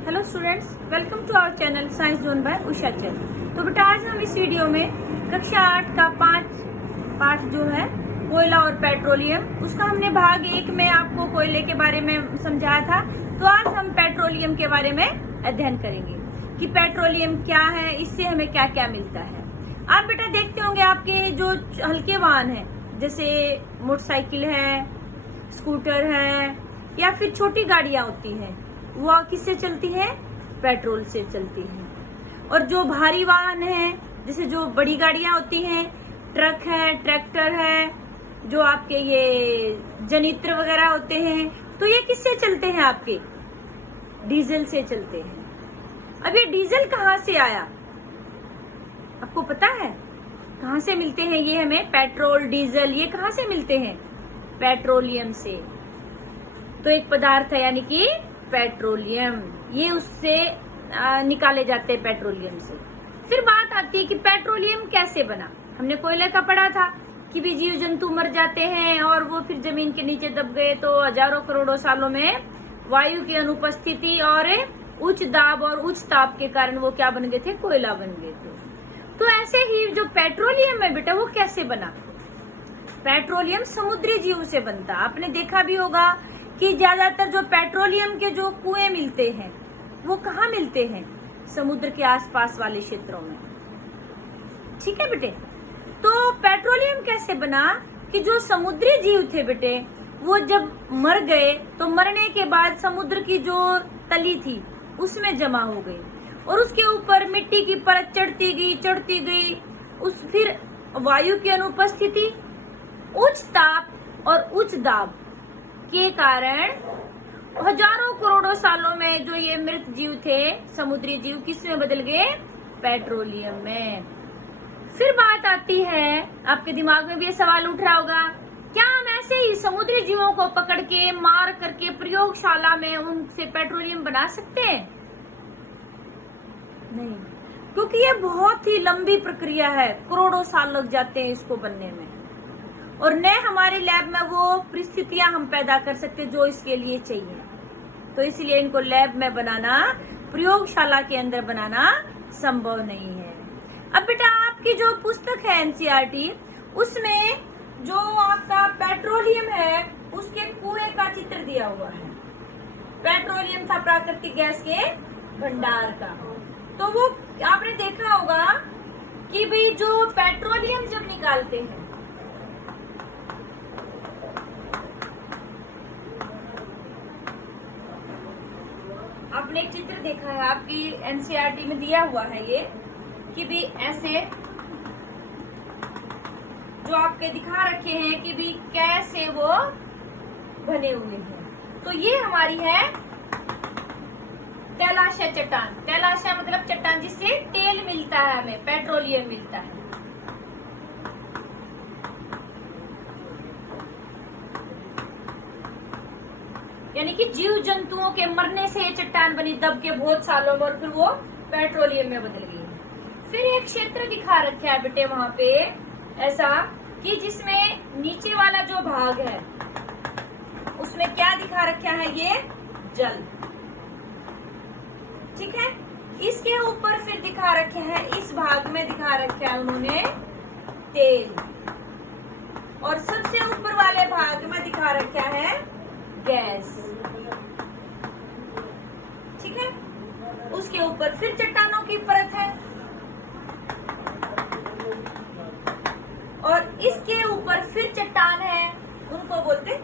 Hello students, welcome to our channel science zone by Usha Chand. तो बेटा आज हम इस वीडियो में कक्षा 8 का 5 पार्ट जो है कोयला और पेट्रोलियम, उसका हमने भाग 1 में आपको कोयले के बारे में समझाया था। तो आज हम पेट्रोलियम के बारे में अध्ययन करेंगे कि पेट्रोलियम क्या है, इससे हमें क्या क्या मिलता है। आप बेटा देखते होंगे आपके जो हल्के वाहन है जैसे मोटरसाइकिल है, स्कूटर है या फिर छोटी गाड़ियां होती हैं, वह किससे चलती है? पेट्रोल से चलती है। और जो भारी वाहन है जैसे जो बड़ी गाड़ियां होती हैं, ट्रक है, ट्रैक्टर है, जो आपके ये जनित्र वगैरह होते हैं, तो ये किससे चलते हैं? आपके डीजल से चलते हैं। अब ये डीजल कहाँ से आया, आपको पता है? कहाँ से मिलते हैं ये हमें? पेट्रोल, डीजल, ये कहाँ से मिलते हैं? पेट्रोलियम से। तो एक पदार्थ है यानी कि पेट्रोलियम, ये उससे निकाले जाते हैं पेट्रोलियम से। फिर बात आती है कि पेट्रोलियम कैसे बना। हमने कोयले का पढ़ा था कि भी जीव जंतु मर जाते हैं और वो फिर जमीन के नीचे दब गए, तो हजारों करोड़ों सालों में वायु की अनुपस्थिति और उच्च दाब और उच्च ताप के कारण वो क्या बन गए थे? कोयला बन गए थे। तो ऐसे ही जो पेट्रोलियम है बेटा, वो कैसे बना? पेट्रोलियम समुद्री जीव से बनता। आपने देखा भी होगा कि ज्यादातर जो पेट्रोलियम के जो कुएं मिलते हैं वो कहाँ मिलते हैं? समुद्र के आसपास वाले क्षेत्रों में। ठीक है बेटे। तो पेट्रोलियम कैसे बना कि जो समुद्री जीव थे बेटे, वो जब मर गए तो मरने के बाद समुद्र की जो तली थी उसमें जमा हो गई और उसके ऊपर मिट्टी की परत चढ़ती गई। उस फिर वायु की अनुपस्थिति, उच्च ताप और उच्च दाब के कारण हजारों करोड़ों सालों में जो ये मृत जीव थे, समुद्री जीव, किस में बदल गए? पेट्रोलियम में। फिर बात आती है, आपके दिमाग में भी ये सवाल उठ रहा होगा, क्या हम ऐसे ही समुद्री जीवों को पकड़ के मार करके प्रयोगशाला में उनसे पेट्रोलियम बना सकते हैं? नहीं, क्योंकि ये बहुत ही लंबी प्रक्रिया है, करोड़ों साल लग जाते हैं इसको बनने में, और न हमारे लैब में वो परिस्थितियां हम पैदा कर सकते जो इसके लिए चाहिए। तो इसलिए इनको लैब में बनाना, प्रयोगशाला के अंदर बनाना संभव नहीं है। अब बेटा आपकी जो पुस्तक है एनसीईआरटी, उसमें जो आपका पेट्रोलियम है उसके कुएं का चित्र दिया हुआ है। पेट्रोलियम था प्राकृतिक गैस के भंडार का। तो वो आपने देखा होगा कि भाई जो पेट्रोलियम जब निकालते हैं, आपने एक चित्र देखा है, आपकी एनसीईआरटी में दिया हुआ है ये कि भी ऐसे जो आपके दिखा रखे हैं कि भी कैसे वो बने हुए हैं। तो ये हमारी है तैलाशय चट्टान। तैलाशय मतलब चट्टान जिससे तेल मिलता है, हमें पेट्रोलियम मिलता है। यानी कि जीव जंतुओं के मरने से ये चट्टान बनी, दब के बहुत सालों में, और फिर वो पेट्रोलियम में बदल गई। फिर एक क्षेत्र दिखा रखा है बेटे वहां पे ऐसा कि जिसमें नीचे वाला जो भाग है उसमें क्या दिखा रखा है? ये जल। ठीक है। इसके ऊपर फिर दिखा रखे हैं, इस भाग में दिखा रखा है उन्होंने तेल, और सबसे ऊपर वाले भाग में दिखा रखा है गैस। ठीक है। उसके ऊपर फिर चट्टानों की परत है, और इसके ऊपर फिर चट्टान है, उनको बोलते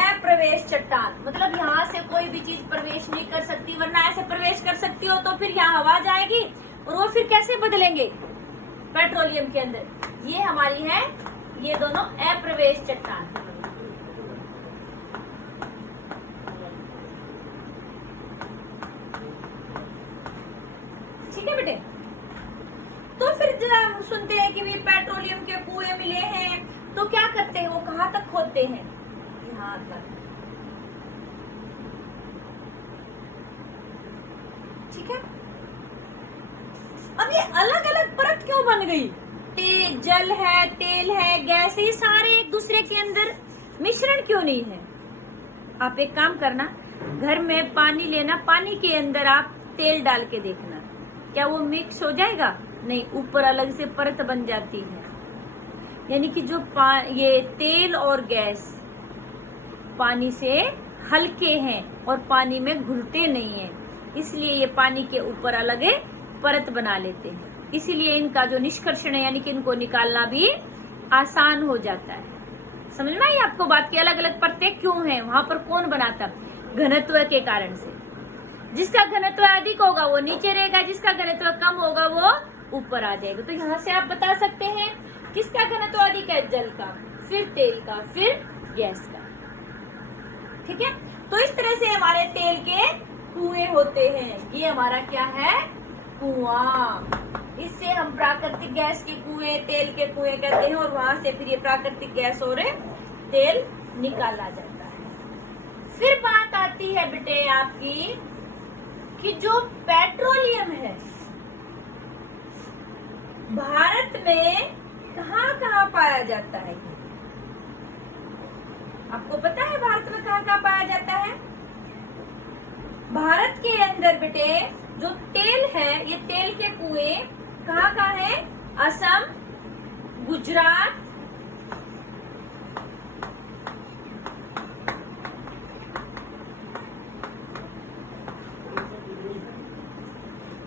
अप्रवेश चट्टान। मतलब यहाँ से कोई भी चीज प्रवेश नहीं कर सकती, वरना ऐसे प्रवेश कर सकती हो तो फिर यहाँ हवा जाएगी और वो फिर कैसे बदलेंगे पेट्रोलियम के अंदर। ये हमारी है, ये दोनों अप्रवेश चट्टान। ठीक है बेटे। तो फिर जरा हम सुनते हैं कि भी पेट्रोलियम के कुएं मिले हैं, तो क्या करते हैं? वो कहाँ तक खोदते हैं? यहाँ तक। ठीक है। अब ये अलग अलग परत क्यों बन गई? जल है, तेल है, गैस है, ये सारे एक दूसरे के अंदर मिश्रण क्यों नहीं है? आप एक काम करना, घर में पानी लेना, पानी के अंदर आप तेल डाल के देखना, क्या वो मिक्स हो जाएगा? नहीं, ऊपर अलग से परत बन जाती है। यानी कि जो ये तेल और गैस पानी से हल्के हैं और पानी में घुलते नहीं हैं, इसलिए ये पानी के ऊपर अलग परत बना लेते हैं। इसीलिए इनका जो निष्कर्षण है यानी कि इनको निकालना भी आसान हो जाता है। समझ में आई आपको बात की अलग अलग परतें क्यों हैं, वहां पर कौन बनाता? घनत्व के कारण से। जिसका घनत्व अधिक होगा वो नीचे रहेगा, जिसका घनत्व कम होगा वो ऊपर आ जाएगा। तो यहाँ से आप बता सकते हैं किसका घनत्व अधिक है? जल का, फिर तेल का, फिर गैस का। ठीक है, तो इस तरह से हमारे तेल के कुएं होते हैं। ये हमारा क्या है? कुआं। इससे हम प्राकृतिक गैस के कुएं, तेल के कुएं कहते हैं, और वहां से फिर ये प्राकृतिक गैस और तेल निकाला जाता है। फिर बात आती है बेटे आपकी कि जो पेट्रोलियम है भारत में कहाँ कहाँ पाया जाता है? आपको पता है भारत में कहाँ कहाँ पाया जाता है? भारत के अंदर बेटे जो तेल है, ये तेल के कुएं कहाँ कहाँ है? असम, गुजरात,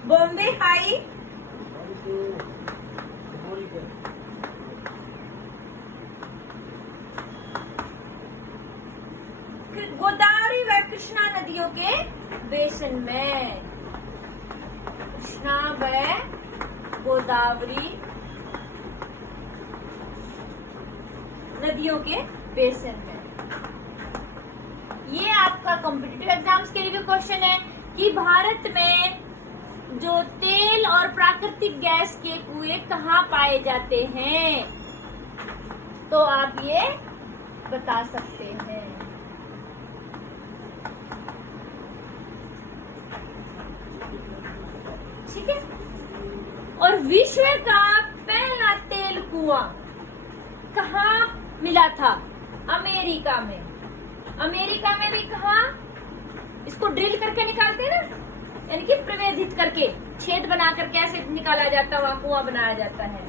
बॉम्बे हाई, गोदावरी व कृष्णा नदियों के बेसिन में। कृष्णा व गोदावरी नदियों के बेसिन में। ये आपका कॉम्पिटिटिव एग्जाम्स के लिए भी क्वेश्चन है कि भारत में जो तेल और प्राकृतिक गैस के कुएं कहाँ पाए जाते हैं, तो आप ये बता सकते हैं। ठीक है, और विश्व का पहला तेल कुआं कहाँ मिला था? अमेरिका में। अमेरिका में भी कहाँ? इसको ड्रिल करके निकालते हैं ना, यानी कि प्रवेदित करके छेद बना करके ऐसे निकाला जाता है, वहां कुआं बनाया जाता है।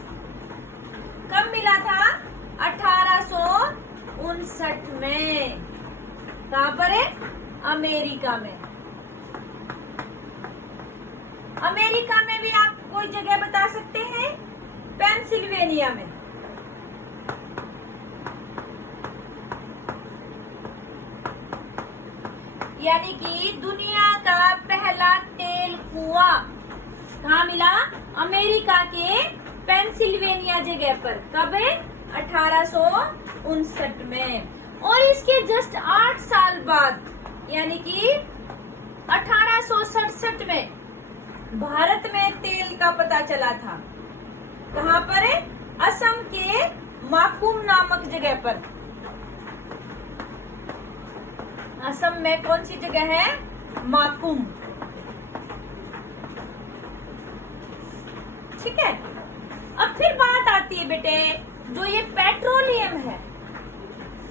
कब मिला था? 1859 में। कहाँ पर है? अमेरिका में। अमेरिका में भी आप कोई जगह बता सकते हैं? पेंसिल्वेनिया में। यानी कि दुनिया का पहला तेल कुआं कहाँ मिला? अमेरिका के पेंसिल्वेनिया जगह पर। कब है? 1859 में। और इसके जस्ट 8 साल बाद यानी कि 1867 में भारत में तेल का पता चला था। कहाँ पर है? असम के माकुम नामक जगह पर। असम में कौन सी जगह है? माकुम। ठीक है, अब फिर बात आती है बेटे जो ये पेट्रोलियम है।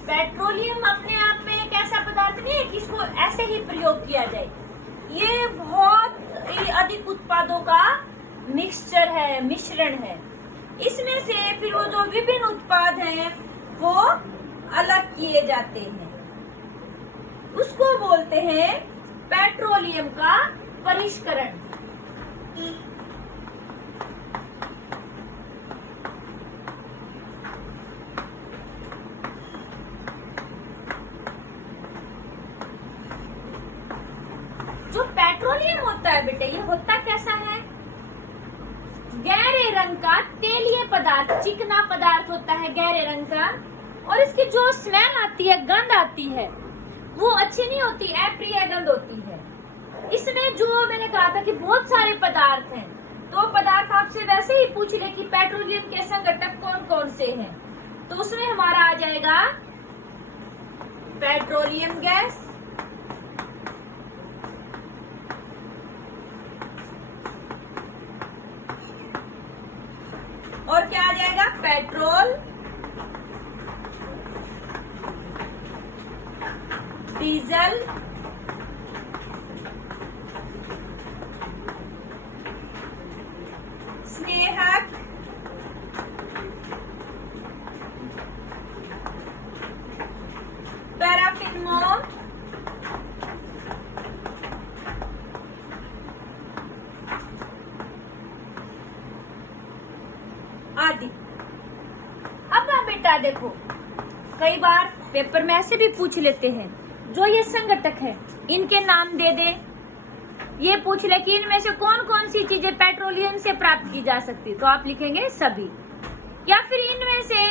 पेट्रोलियम अपने आप में एक ऐसा पदार्थ नहीं है कि इसको ऐसे ही प्रयोग किया जाए। ये बहुत अधिक उत्पादों का मिक्सचर है, मिश्रण है। इसमें से फिर वो जो विभिन्न उत्पाद हैं वो अलग किए जाते हैं, उसको बोलते हैं पेट्रोलियम का परिष्करण। जो पेट्रोलियम होता है बेटे, ये होता कैसा है? गहरे रंग का तेलीय पदार्थ, चिकना पदार्थ होता है गहरे रंग का, और इसकी जो स्मेल आती है, गंध आती है, वो अच्छी नहीं होती, अप्रिय गंध होती है। इसमें जो मैंने कहा था कि बहुत सारे पदार्थ हैं, तो पदार्थ आपसे वैसे ही पूछ ले कि पेट्रोलियम के संघटक कौन कौन से हैं, तो उसमें हमारा आ जाएगा पेट्रोलियम गैस, और क्या आ जाएगा? पेट्रोल, डीजल, देखो, कई बार पेपर में ऐसे भी पूछ लेते हैं, जो ये संगठक है इनके नाम दे दे, ये पूछ ले कि इनमें से कौन कौन सी चीजें पेट्रोलियम से प्राप्त की जा सकती, तो आप लिखेंगे सभी। या फिर इनमें से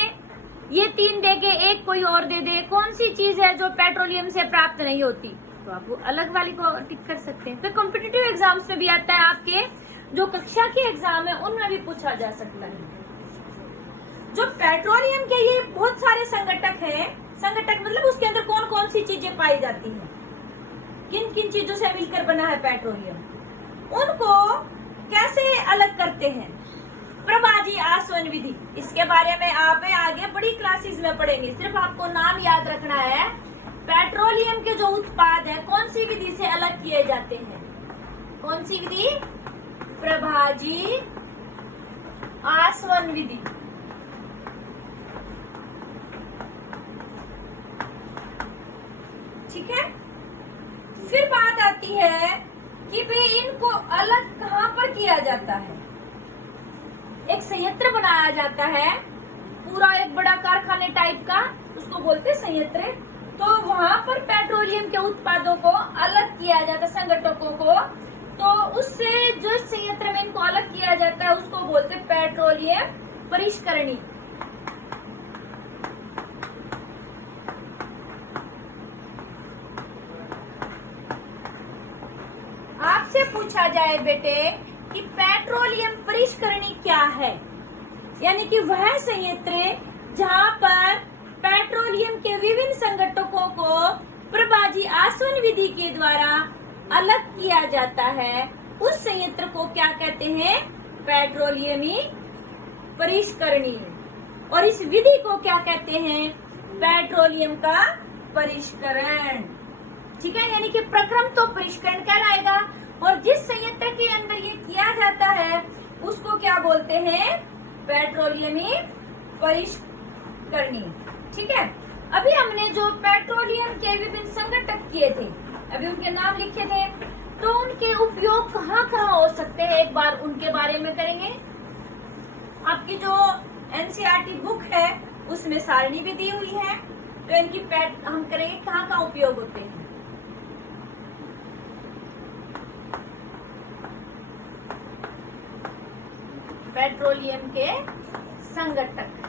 ये 3 दे के एक कोई और दे दे, कौन सी चीज है जो पेट्रोलियम से प्राप्त नहीं होती, तो आप वो अलग वाली को टिक कर सकते हैं। तो कॉम्पिटिटिव एग्जाम्स में भी आता है, आपके जो कक्षा के एग्जाम है उनमें भी पूछा जा सकता है। जो पेट्रोलियम के ये बहुत सारे संगठक है, संगठक मतलब उसके अंदर कौन कौन सी चीजें पाई जाती हैं, किन किन चीजों से मिलकर बना है पेट्रोलियम, उनको कैसे अलग करते हैं। प्रभाजी आसवन विधि, इसके बारे में आप आगे बड़ी क्लासेस में पढ़ेंगे, सिर्फ आपको नाम याद रखना है। पेट्रोलियम के जो उत्पाद है कौन सी विधि से अलग किए जाते हैं, कौन सी विधि, प्रभाजी आसवन विधि। ठीक है, फिर बात आती है कि भाई इनको अलग कहाँ पर किया जाता है। एक संयंत्र बनाया जाता है, पूरा एक बड़ा कारखाने टाइप का, उसको बोलते हैं संयंत्र। तो वहां पर पेट्रोलियम के उत्पादों को अलग किया जाता है, संगठकों को, तो उससे जो संयंत्र में इनको अलग किया जाता है उसको बोलते हैं पेट्रोलियम परिष्करणी। आपसे पूछा जाए बेटे कि पेट्रोलियम परिष्करणी क्या है, यानी कि वह संयंत्र जहां पर पेट्रोलियम के विभिन्न संगठकों को प्रभाजी आसवन विधि के द्वारा अलग किया जाता है, उस संयंत्र को क्या कहते हैं, पेट्रोलियमी परिष्करणी। और इस विधि को क्या कहते हैं, पेट्रोलियम का परिष्करण। ठीक है, यानी कि प्रक्रम तो परिष्करण कहलाएगा, और जिस संयंत्र के अंदर ये किया जाता है उसको क्या बोलते हैं, पेट्रोलियमी परिष्करणी। ठीक है, अभी हमने जो पेट्रोलियम के विभिन्न संगठक किए थे, अभी उनके नाम लिखे थे, तो उनके उपयोग कहाँ कहाँ हो सकते हैं, एक बार उनके बारे में करेंगे। आपकी जो एनसीईआरटी बुक है उसमें सारणी भी दी हुई है, तो इनकी हम करेंगे कहाँ कहाँ उपयोग होते हैं। पेट्रोलियम के संगठक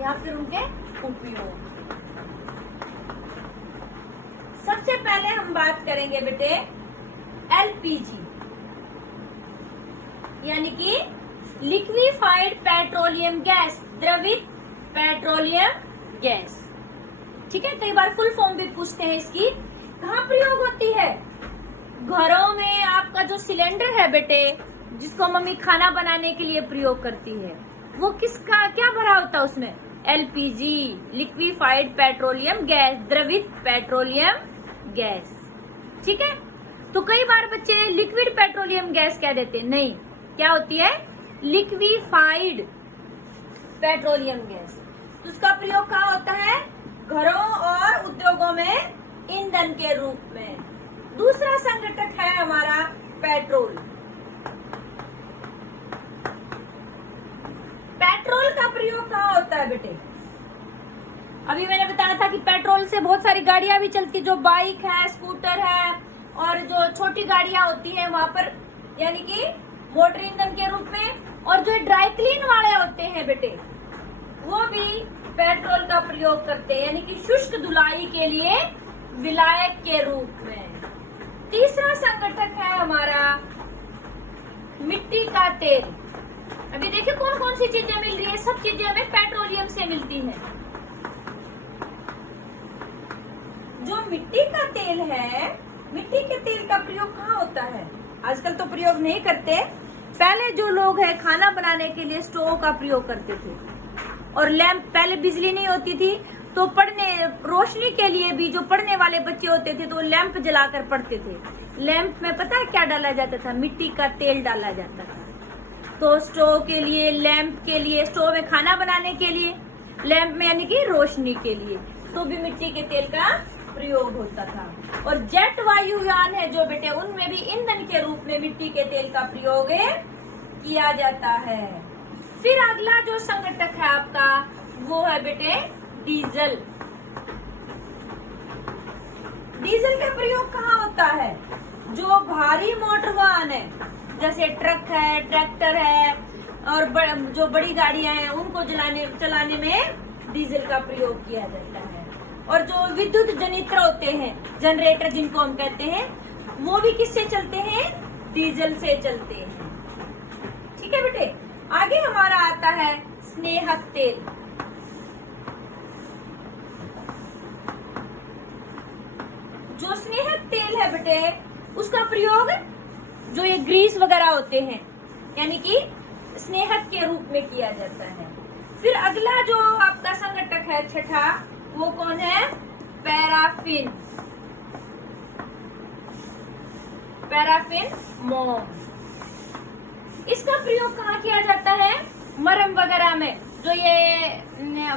या फिर उनके उपयोग। सबसे पहले हम बात करेंगे बेटे एलपीजी, यानी कि लिक्विफाइड पेट्रोलियम गैस, द्रवित पेट्रोलियम गैस। ठीक है, कई बार फुल फॉर्म भी पूछते हैं इसकी, कहाँ प्रयोग होती है। घरों में आपका जो सिलेंडर है बेटे, जिसको मम्मी खाना बनाने के लिए प्रयोग करती है, वो किसका क्या भरा होता है उसमें, एलपीजी, लिक्विफाइड पेट्रोलियम गैस, द्रवित पेट्रोलियम गैस। ठीक है, तो कई बार बच्चे लिक्विड पेट्रोलियम गैस कह देते हैं, नहीं, क्या होती है, लिक्विफाइड पेट्रोलियम गैस। उसका प्रयोग कहाँ होता है, घरों और उद्योगों में ईंधन के रूप में। दूसरा संगठक है हमारा पेट्रोल। पेट्रोल का प्रयोग कहाँ होता है बेटे, अभी मैंने बताया था कि पेट्रोल से बहुत सारी गाड़ियां भी चलती, जो बाइक है, स्कूटर है, और जो छोटी गाड़ियां होती है वहां पर, यानी कि मोटर ईंधन के रूप में। और जो ड्राई क्लीन वाले होते हैं बेटे, वो भी पेट्रोल का प्रयोग करते हैं, यानी कि शुष्क धुलाई के लिए विलायक के रूप में। तीसरा संगठक है हमारा मिट्टी का तेल। अभी देखिए कौन कौन सी चीजें मिल रही है, सब चीजें हमें पेट्रोलियम से मिलती हैं। जो मिट्टी का तेल है, मिट्टी के तेल का प्रयोग कहाँ होता है, आजकल तो प्रयोग नहीं करते, पहले जो लोग है खाना बनाने के लिए स्टोव का प्रयोग करते थे, और लैंप, पहले बिजली नहीं होती थी तो पढ़ने रोशनी के लिए भी जो पढ़ने वाले बच्चे होते थे तो लैंप जलाकर पढ़ते थे। लैंप में पता है क्या डाला जाता था, मिट्टी का तेल डाला जाता था। तो स्टोव के लिए, लैंप के लिए, स्टोव में खाना बनाने के लिए, लैंप में यानी कि रोशनी के लिए, तो भी मिट्टी के तेल का प्रयोग होता था। और जेट वायुयान है जो बेटे, उनमें भी ईंधन के रूप में मिट्टी के तेल का प्रयोग किया जाता है। फिर अगला जो संघटक है आपका वो है बेटे डीजल। डीजल का प्रयोग कहाँ होता है? जो भारी मोटर वाहन है जैसे ट्रक है, ट्रैक्टर है और जो बड़ी गाड़ियां हैं उनको चलाने में डीजल का प्रयोग किया जाता है। और जो विद्युत जनित्र होते हैं, जनरेटर जिनको हम कहते हैं, वो भी किससे चलते हैं? डीजल से चलते हैं। ठीक है बेटे, आगे हमारा आता है स्नेहक तेल। जो स्नेहक तेल है बेटे उसका प्रयोग जो ये ग्रीस वगैरह होते हैं यानी कि स्नेहक के रूप में किया जाता है। फिर अगला जो आपका संघटक है छठा, वो कौन है? पैराफिन। पैराफिन मोम। इसका प्रयोग कहाँ किया जाता है? मरहम वगैरह में जो ये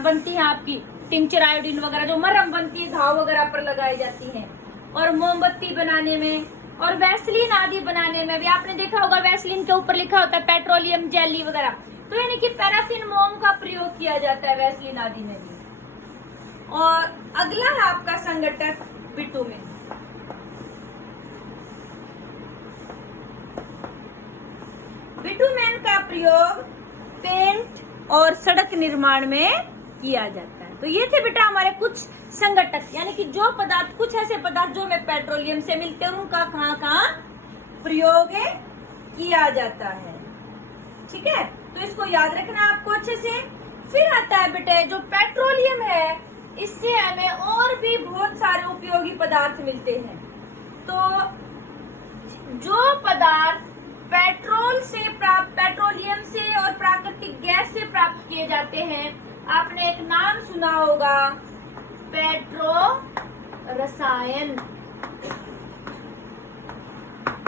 बनती है आपकी टिंचर आयोडीन वगैरह, जो मरहम बनती है घाव वगैरह पर लगाई जाती है, और मोमबत्ती बनाने में और वैसलीन आदि बनाने में भी आपने देखा होगा वैसलीन के ऊपर लिखा होता है पेट्रोलियम जेली वगैरह। तो यानी कि पैराफिन मोम का प्रयोग किया जाता है वैसलीन आदि में भी। और अगला है आपका संघटक बिटुमेन। बिटुमेन का प्रयोग पेंट और सड़क निर्माण में किया जाता है। तो ये थे बेटा हमारे कुछ संघटक, यानी कि जो पदार्थ, कुछ ऐसे पदार्थ जो हमें पेट्रोलियम से मिलते हैं उनका कहाँ कहाँ प्रयोग किया जाता है। ठीक है, तो इसको याद रखना आपको अच्छे से। फिर आता है बेटे जो पेट्रोलियम है, इससे हमें और भी बहुत सारे उपयोगी पदार्थ मिलते हैं। तो जो पदार्थ पेट्रोलियम से और प्राकृतिक गैस से प्राप्त किए जाते हैं, आपने एक नाम सुना होगा पेट्रो रसायन।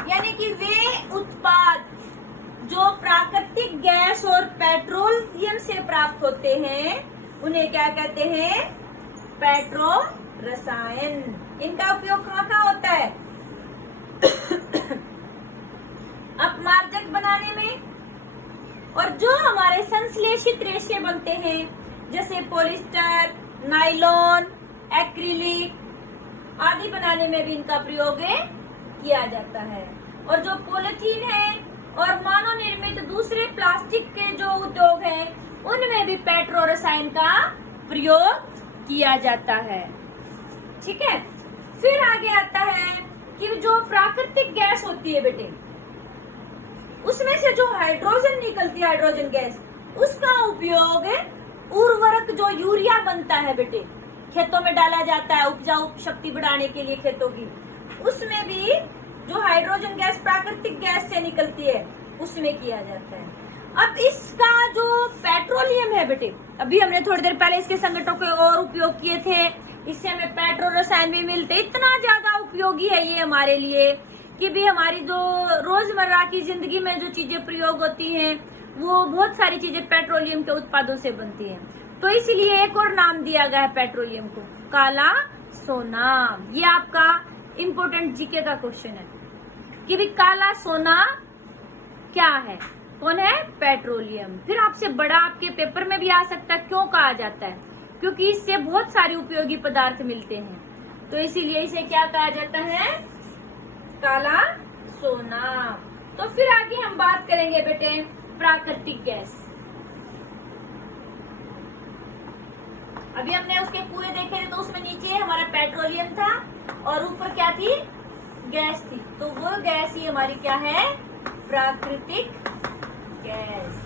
यानी कि वे उत्पाद जो प्राकृतिक गैस और पेट्रोलियम से प्राप्त होते हैं उन्हें क्या कहते हैं? पेट्रो रसायन। इनका उपयोग कहाँ कहाँ होता है? अपमार्जक बनाने में, और जो हमारे संश्लेषित रेशे बनते हैं जैसे पॉलिस्टर, नायलॉन, एक्रिलिक आदि बनाने में भी इनका प्रयोग किया जाता है। और जो पॉलिथीन है और मानव निर्मित दूसरे प्लास्टिक के जो उद्योग हैं उनमें भी पेट्रो रसायन का प्रयोग किया जाता है। ठीक है, फिर आगे आता है कि जो प्राकृतिक गैस होती है बेटे, उसमें से जो हाइड्रोजन निकलती है, हाइड्रोजन गैस, उसका उपयोग उर्वरक जो यूरिया बनता है बेटे, खेतों में डाला जाता है उपजाऊ शक्ति बढ़ाने के लिए खेतों की, उसमें भी जो हाइड्रोजन गैस प्राकृतिक गैस से निकलती है उसमें किया जाता है। अब इसका जो पेट्रोलियम है बेटे, अभी हमने थोड़ी देर पहले इसके संघटकों के और उपयोग किए थे, इससे हमें पेट्रो रसायन भी मिलते। इतना ज्यादा उपयोगी है ये हमारे लिए कि भी हमारी जो रोजमर्रा की जिंदगी में जो चीजें प्रयोग होती हैं वो बहुत सारी चीजें पेट्रोलियम के उत्पादों से बनती हैं। तो इसलिए एक और नाम दिया गया है पेट्रोलियम को, काला सोना। ये आपका इम्पोर्टेंट जीके का क्वेश्चन है कि भी काला सोना क्या है, कौन है? पेट्रोलियम। फिर आपसे बड़ा आपके पेपर में भी आ सकता है, क्यों कहा जाता है? क्योंकि इससे बहुत सारे उपयोगी पदार्थ मिलते हैं, तो इसीलिए इसे क्या कहा जाता है? काला सोना। तो फिर आगे हम बात करेंगे बेटे प्राकृतिक गैस। अभी हमने उसके पूरे देखे थे, तो उसमें नीचे हमारा पेट्रोलियम था और ऊपर क्या थी? गैस थी। तो वो गैस ही हमारी क्या है? प्राकृतिक गैस।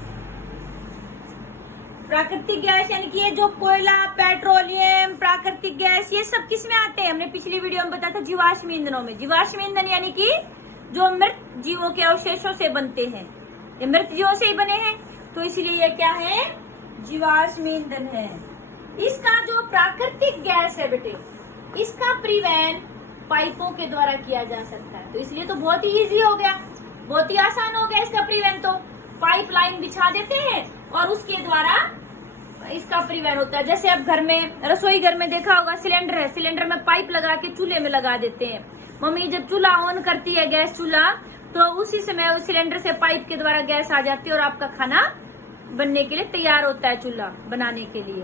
प्राकृतिक गैस यानी कि ये जो कोयला, पेट्रोलियम, प्राकृतिक गैस, ये सब किस में आते हैं? हमने पिछली वीडियो में बताया था जीवाश्म ईंधनों में। जीवाश्म ईंधन यानी कि जो मृत जीवों के अवशेषों से बनते हैं, ये मृत जीवों से ही बने हैं, तो इसलिए ये क्या है? जीवाश्म ईंधन है। इसका जो प्राकृतिक गैस है बेटे, इसका परिवहन पाइपों के द्वारा किया जा सकता है। तो इसलिए तो बहुत ही इजी हो गया, बहुत ही आसान हो गया इसका परिवहन। तो पाइपलाइन बिछा देते हैं और उसके द्वारा इसका परिवहन होता है। जैसे अब घर में, रसोई घर में देखा होगा सिलेंडर है, सिलेंडर में पाइप लगा के चूल्हे में लगा देते हैं। मम्मी जब चूल्हा ऑन करती है, गैस चूल्हा, तो उसी समय उस सिलेंडर से पाइप के द्वारा गैस आ जाती है और आपका खाना बनने के लिए तैयार होता है, चूल्हा बनाने के लिए।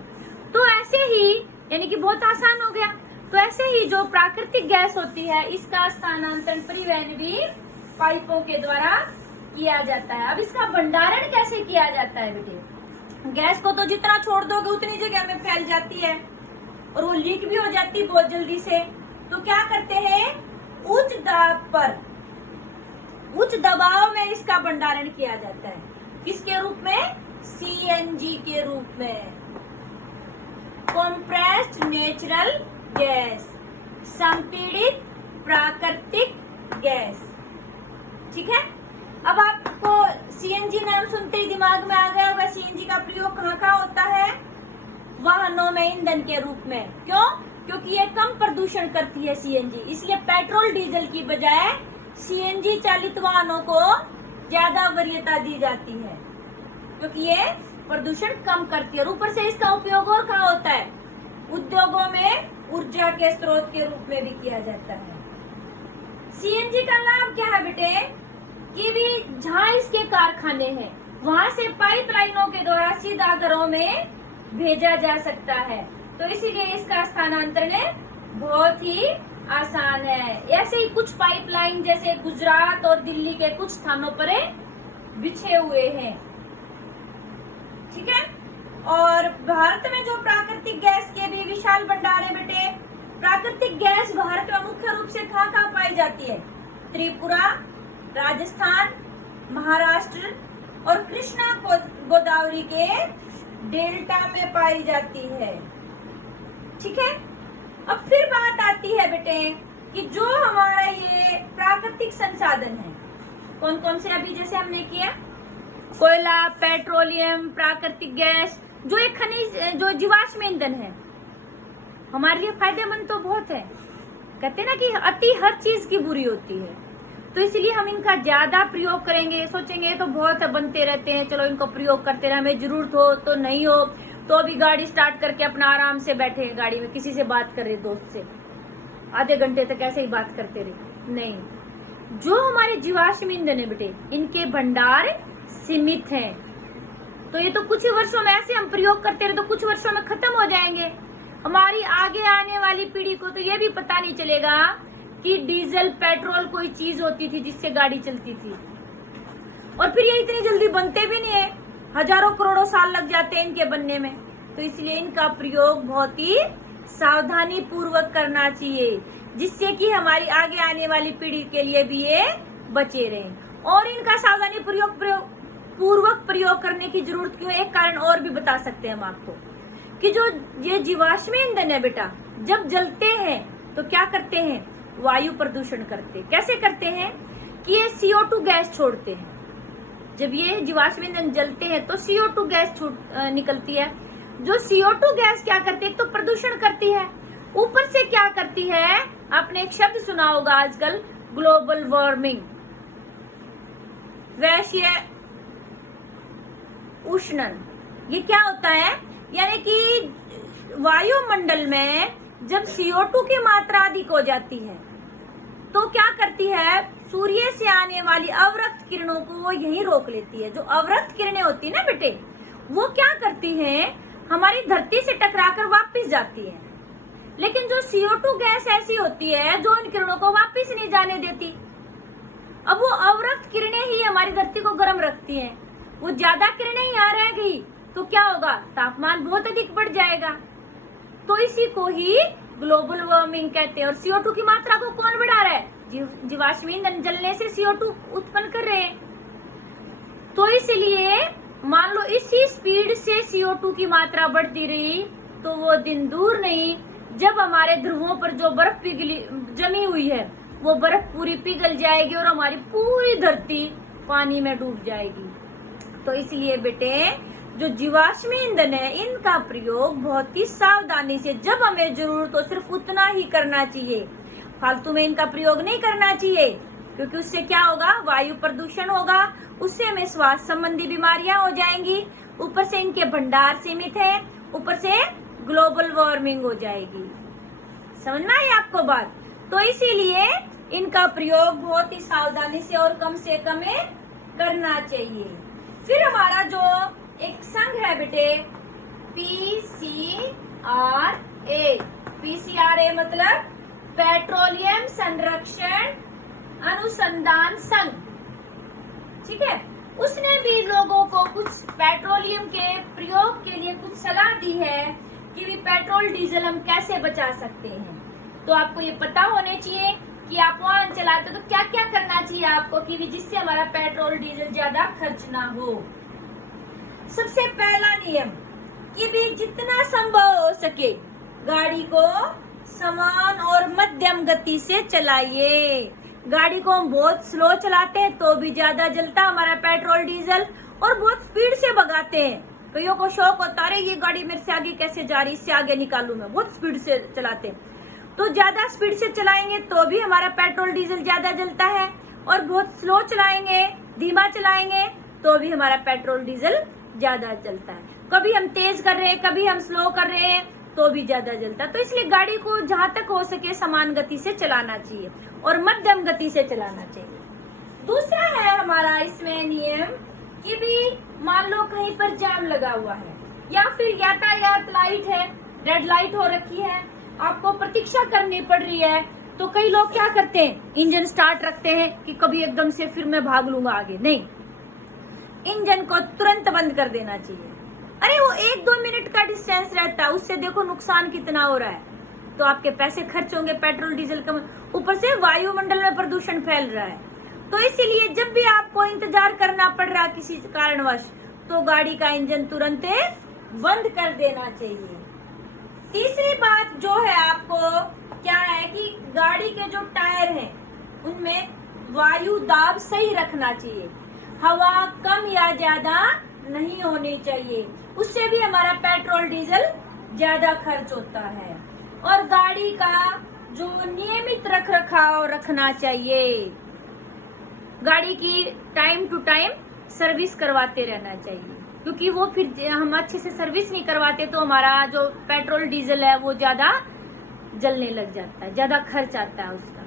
तो ऐसे ही यानी कि बहुत आसान हो गया। तो ऐसे ही जो प्राकृतिक गैस होती है इसका स्थानांतरण परिवहन भी पाइपों के द्वारा किया जाता है। अब इसका भंडारण कैसे किया जाता है बेटे? गैस को तो जितना छोड़ दोगे उतनी जगह में फैल जाती है और वो लीक भी हो जाती है बहुत जल्दी से। तो क्या करते हैं, उच्च दाब पर, उच्च दबाव में इसका भंडारण किया जाता है। किसके रूप में? सीएनजी के रूप में, कॉम्प्रेस्ड नेचुरल गैस, संपीड़ित प्राकृतिक गैस। ठीक है। अब आपको सीएनजी नाम सुनते ही दिमाग में आ गया होगा, सीएनजी का प्रयोग कहाँ कहाँ होता है? वाहनों में ईंधन के रूप में। क्यों? क्योंकि ये कम प्रदूषण करती है सीएनजी, इसलिए पेट्रोल डीजल की बजाय सीएनजी चालित वाहनों को ज्यादा वरीयता दी जाती है, क्योंकि ये प्रदूषण कम करती है। और ऊपर से इसका उपयोग और कहाँ होता है? उद्योगों में ऊर्जा के स्रोत के रूप में भी किया जाता है। सीएनजी का लाभ क्या है बेटे? कि भी जहाँ इसके कारखाने हैं वहां से पाइपलाइनों के द्वारा सीधा घरों में भेजा जा सकता है। तो इसीलिए इसका स्थानांतरण बहुत ही आसान है। ऐसे ही कुछ पाइपलाइन जैसे गुजरात और दिल्ली के कुछ स्थानों पर बिछे हुए हैं। ठीक है। और भारत में जो प्राकृतिक गैस के भी विशाल भंडार है बेटे। प्राकृतिक गैस भारत में मुख्य रूप से कहाँ कहाँ पाई जाती है? त्रिपुरा, राजस्थान, महाराष्ट्र और कृष्णा गोदावरी के डेल्टा में पाई जाती है। ठीक है। अब फिर बात आती है बेटे कि जो हमारा ये प्राकृतिक संसाधन है, कौन कौन से अभी जैसे हमने किया, कोयला, पेट्रोलियम, प्राकृतिक गैस, जो एक खनिज, जो जीवाश्म ईंधन है, हमारे लिए फायदेमंद तो बहुत है। कहते हैं ना कि अति हर चीज की बुरी होती है, तो इसलिए हम इनका ज्यादा प्रयोग करेंगे। सोचेंगे तो बहुत बनते रहते हैं, चलो इनको प्रयोग करते रहे, हमें जरूरत हो तो नहीं हो तो अभी गाड़ी स्टार्ट करके अपना आराम से बैठे हैं गाड़ी में, किसी से बात कर रहे दोस्त से, आधे घंटे तक ऐसे ही बात करते रहे। नहीं, जो हमारे जीवाश्म ईंधन है बेटे, इनके भंडार सीमित हैं। तो ये तो कुछ ही वर्षों में ऐसे हम प्रयोग करते रहे तो कुछ वर्षों में खत्म हो जाएंगे। हमारी आगे आने वाली पीढ़ी को तो ये भी पता नहीं चलेगा कि डीजल, पेट्रोल कोई चीज होती थी जिससे गाड़ी चलती थी। और फिर ये इतनी जल्दी बनते भी नहीं है, हजारों करोड़ों साल लग जाते हैं इनके बनने में। तो इसलिए इनका प्रयोग बहुत ही सावधानी पूर्वक करना चाहिए, जिससे कि हमारी आगे आने वाली पीढ़ी के लिए भी ये बचे रहें। और इनका सावधानी पूर्वक प्रयोग करने की जरूरत क्यों? एक कारण और भी बता सकते हैं हम आपको कि जो ये जीवाश्म ईंधन है बेटा, जब जलते हैं तो क्या करते हैं? वायु प्रदूषण करते। कैसे करते हैं? कि ये CO2 गैस छोड़ते हैं। जब ये जीवाश्म ईंधन जलते हैं तो CO2 गैस निकलती है। जो CO2 गैस क्या करती है? एक तो प्रदूषण करती है, ऊपर से क्या करती है? आपने एक शब्द सुना होगा आजकल, ग्लोबल वार्मिंग, वैश्विक उष्णन। ये क्या होता है? यानी कि वायुमंडल में जब CO2 की मात्रा अधिक हो जाती है तो क्या करती है? सूर्य से आने वाली अवरक्त किरणों को वो यहीं रोक लेती है। जो अवरक्त किरणें होती है ना बेटे, वो क्या करती हैं? हमारी धरती से टकराकर वापस जाती है। लेकिन जो CO2 गैस ऐसी होती है जो इन किरणों को वापस नहीं जाने देती। अब वो अवरक्त किरणें ही हमारी धरती को गर्म रखती हैं। वो ज्यादा किरणें यहाँ रह गई तो क्या होगा? तापमान बहुत अधिक बढ़ जाएगा। तो इसी को ही ग्लोबल वार्मिंग कहते हैं। और CO2 की मात्रा को कौन बढ़ा रहा है? जीवाश्म ईंधन जलने से CO2 उत्पन्न कर रहे हैं। तो इसलिए मान लो इसी स्पीड से CO2 की मात्रा बढ़ती रही तो वो दिन दूर नहीं जब हमारे ध्रुवों पर जो बर्फ जमी हुई है वो बर्फ पूरी पिघल जाएगी और हमारी पूरी धरती पानी में डूब जाएगी। तो इसलिए बेटे जो जीवाश्म ईंधन है इनका प्रयोग बहुत ही सावधानी से, जब हमें जरूरत हो सिर्फ उतना ही करना चाहिए। फालतू में इनका प्रयोग नहीं करना चाहिए, क्योंकि उससे क्या होगा? वायु प्रदूषण होगा, उससे हमें स्वास्थ्य संबंधी बीमारियां हो जाएंगी। ऊपर से इनके भंडार सीमित है, ऊपर से ग्लोबल वार्मिंग हो जाएगी। समझना है आपको बात? तो इसीलिए इनका प्रयोग बहुत ही सावधानी से और कम करना चाहिए। फिर हमारा जो एक संघ है बेटे PCRA। PCRA मतलब पेट्रोलियम संरक्षण अनुसंधान संघ, ठीक है। उसने भी लोगों को कुछ पेट्रोलियम के प्रयोग के लिए कुछ सलाह दी है कि भी पेट्रोल डीजल हम कैसे बचा सकते हैं। तो आपको ये पता होने चाहिए कि आप वाहन चलाते तो क्या क्या करना चाहिए आपको कि भी जिससे हमारा पेट्रोल डीजल ज्यादा खर्च ना हो। सबसे पहला नियम कि भी जितना संभव हो सके गाड़ी को समान और मध्यम गति से चलाइए। गाड़ी को हम बहुत स्लो चलाते हैं तो भी ज्यादा जलता हमारा पेट्रोल डीजल, और बहुत स्पीड से भगाते हैं। कईयों को शौक होता है ये गाड़ी मेरे से आगे कैसे जा रही, इससे आगे निकालूं मैं, बहुत स्पीड से चलाते हैं। तो ज्यादा स्पीड से चलाएंगे तो भी हमारा पेट्रोल डीजल ज्यादा जलता है, और बहुत स्लो चलाएंगे, धीमा चलाएंगे तो भी हमारा पेट्रोल डीजल ज्यादा जलता है। कभी हम तेज कर रहे हैं, कभी हम स्लो कर रहे हैं तो भी ज्यादा जलता है। तो इसलिए गाड़ी को जहां तक हो सके समान गति से चलाना चाहिए और मध्यम गति से चलाना चाहिए। दूसरा है हमारा इसमें नियम कि भी मान लो कहीं पर जाम लगा हुआ है या फिर यातायात लाइट है, रेड लाइट हो रखी है, आपको प्रतीक्षा करनी पड़ रही है, तो कई लोग क्या करते हैं इंजन स्टार्ट रखते हैं कि कभी एकदम से फिर मैं भाग लूंगा आगे। नहीं, इंजन को तुरंत बंद कर देना चाहिए। अरे वो 1-2 मिनट का डिस्टेंस रहता है, उससे देखो नुकसान कितना हो रहा है। तो आपके पैसे खर्च होंगे पेट्रोल डीजल का, ऊपर से वायुमंडल में प्रदूषण फैल रहा है। तो इसीलिए जब भी आपको इंतजार करना पड़ रहा किसी कारणवश तो गाड़ी का इंजन तुरंत बंद कर देना चाहिए। तीसरी बात जो है आपको क्या है कि गाड़ी के जो टायर हैं उनमें वायु दाब सही रखना चाहिए, हवा कम या ज्यादा नहीं होनी चाहिए, उससे भी हमारा पेट्रोल डीजल ज्यादा खर्च होता है। और गाड़ी का जो नियमित रख रखाव रखना चाहिए, गाड़ी की टाइम टू टाइम सर्विस करवाते रहना चाहिए, क्योंकि वो फिर हम अच्छे से सर्विस नहीं करवाते तो हमारा जो पेट्रोल डीजल है वो ज्यादा जलने लग जाता है, ज्यादा खर्च आता है उसका।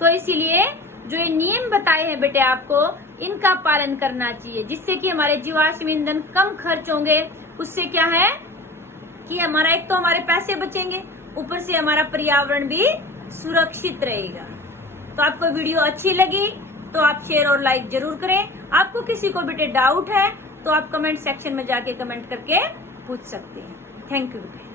तो इसीलिए जो ये नियम बताए हैं बेटे आपको इनका पालन करना चाहिए, जिससे कि हमारे जीवाश्म ईंधन कम खर्च होंगे। उससे क्या है कि हमारा एक तो हमारे पैसे बचेंगे, ऊपर से हमारा पर्यावरण भी सुरक्षित रहेगा। तो आपको वीडियो अच्छी लगी तो आप शेयर और लाइक जरूर करें। आपको किसी को बेटे डाउट है तो आप कमेंट सेक्शन में जाके कमेंट करके पूछ सकते हैं। थैंक यू बेटे।